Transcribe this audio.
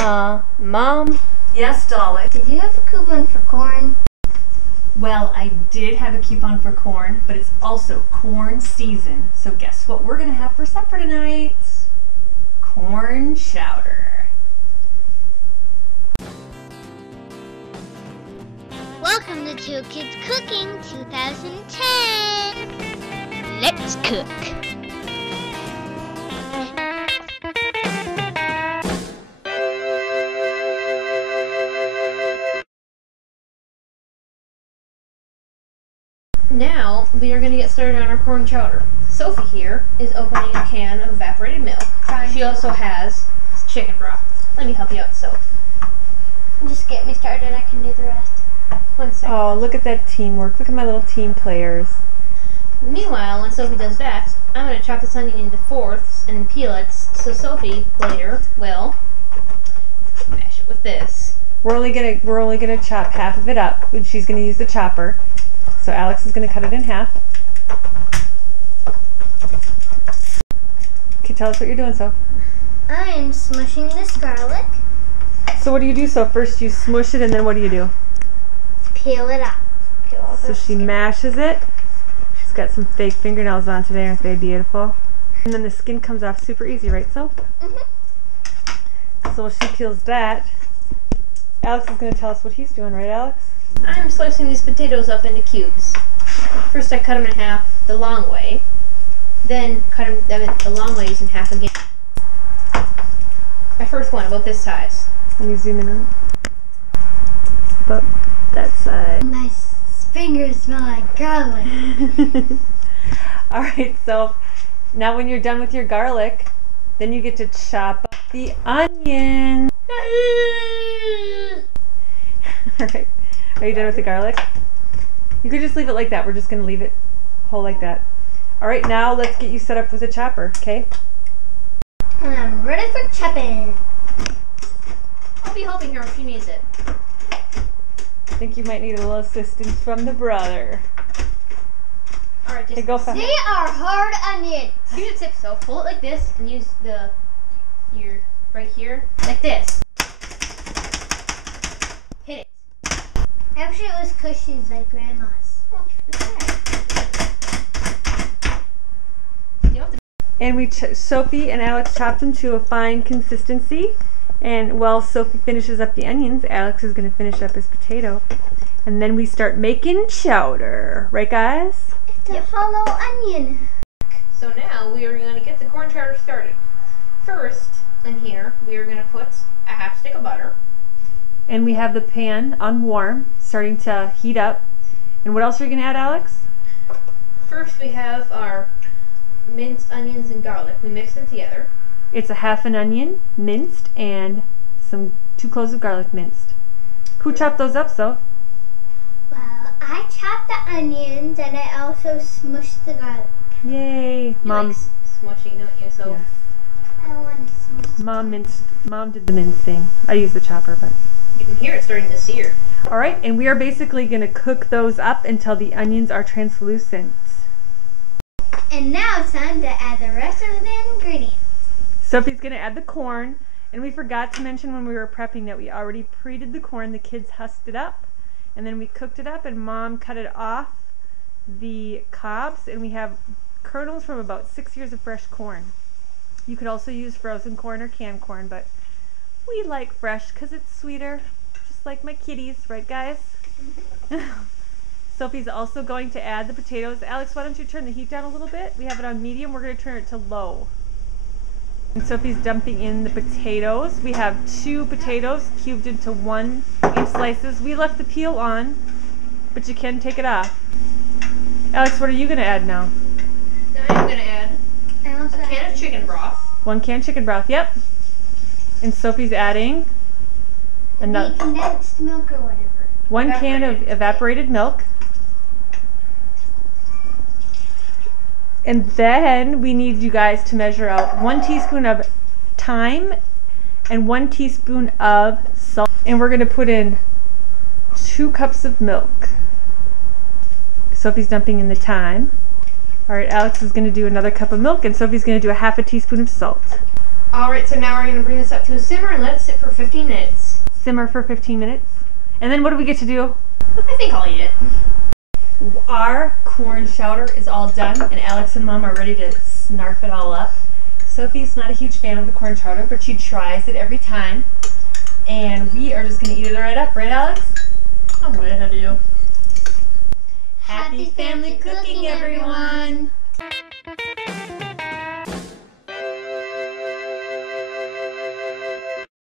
Mom? Yes, darling? Did you have a coupon for corn? Well, I did have a coupon for corn, but it's also corn season. So guess what we're gonna have for supper tonight? Corn chowder. Welcome to Two Kids Cooking 2010. Let's cook. Now we are going to get started on our corn chowder. Sophie here is opening a can of evaporated milk. She also has chicken broth. Let me help you out, Soph. Just get me started, I can do the rest. 1 second. Oh, look at that teamwork. Look at my little team players. Meanwhile, when Sophie does that, I'm going to chop this onion into fourths and peel it, so Sophie later will mash it with this. We're only gonna chop half of it up. She's gonna use the chopper. So Alex is gonna cut it in half. Okay, tell us what you're doing, Soph. I'm smushing this garlic. So what do you do? So first you smush it, and then what do you do? Peel it up. So she mashes it. She's got some fake fingernails on today, aren't they beautiful? And then the skin comes off super easy, right, Soph? Mm-hmm. So while she peels that, Alex is going to tell us what he's doing, right, Alex? I'm slicing these potatoes up into cubes. First I cut them in half the long way, then cut them the long ways in half again. My first one, about this size. Let me zoom in on it. About that side. My fingers smell like garlic. Alright, so now when you're done with your garlic, then you get to chop up the onion. Alright, are you done with the garlic? You could just leave it like that. We're just going to leave it whole like that. Alright, now let's get you set up with a chopper, okay? And I'm ready for chopping. I'll be helping her if she needs it. I think you might need a little assistance from the brother. Alright, just Okay, go fast. They are hard onions. here's a tip, so pull it like this and use your right here, like this. Hit it. Actually, it was cushions like grandma's. And Sophie and Alex chopped them to a fine consistency. And while Sophie finishes up the onions, Alex is going to finish up his potato. And then we start making chowder. Right, guys? It's a hollow onion. So now we are going to get the corn chowder started. First, in here, we are going to put a half stick of butter. And we have the pan on warm, starting to heat up. And what else are we going to add, Alex? First, we have our minced onions and garlic. We mix them together. It's a half an onion minced and 2 cloves of garlic minced. Who chopped those up, so? Well, I chopped the onions and I also smushed the garlic. Yay! You Mom, like smushing, don't you? So Yeah. I want to smush. Mom did the mincing. I used the chopper, but. you can hear it starting to sear. All right, and we are basically going to cook those up until the onions are translucent. And now it's time to add the rest of the ingredients. Sophie's going to add the corn, and we forgot to mention when we were prepping that we already pre-did the corn. The kids husked it up, and then we cooked it up, and Mom cut it off the cobs, and we have kernels from about 6 years of fresh corn. You could also use frozen corn or canned corn, but we like fresh because it's sweeter, just like my kitties, right, guys? Sophie's also going to add the potatoes. Alex, why don't you turn the heat down a little bit? We have it on medium. We're going to turn it to low. And Sophie's dumping in the potatoes. We have 2 potatoes cubed into 1-inch slices. We left the peel on, but you can take it off. Alex, what are you going to add now? Then I'm going to add I also a can of chicken broth. 1 can chicken broth, yep. And Sophie's adding the condensed milk or whatever. 1 can of evaporated milk. And then we need you guys to measure out 1 teaspoon of thyme and 1 teaspoon of salt. And we're going to put in 2 cups of milk. Sophie's dumping in the thyme. Alright, Alex is going to do another cup of milk, and Sophie's going to do a half a teaspoon of salt. Alright, so now we're going to bring this up to a simmer and let it sit for 15 minutes. Simmer for 15 minutes. And then what do we get to do? I think I'll eat it. Our corn chowder is all done, and Alex and Mom are ready to snarf it all up. Sophie's not a huge fan of the corn chowder, but she tries it every time. And we are just going to eat it right up, right, Alex? I'm way ahead of you. Happy family cooking, everyone!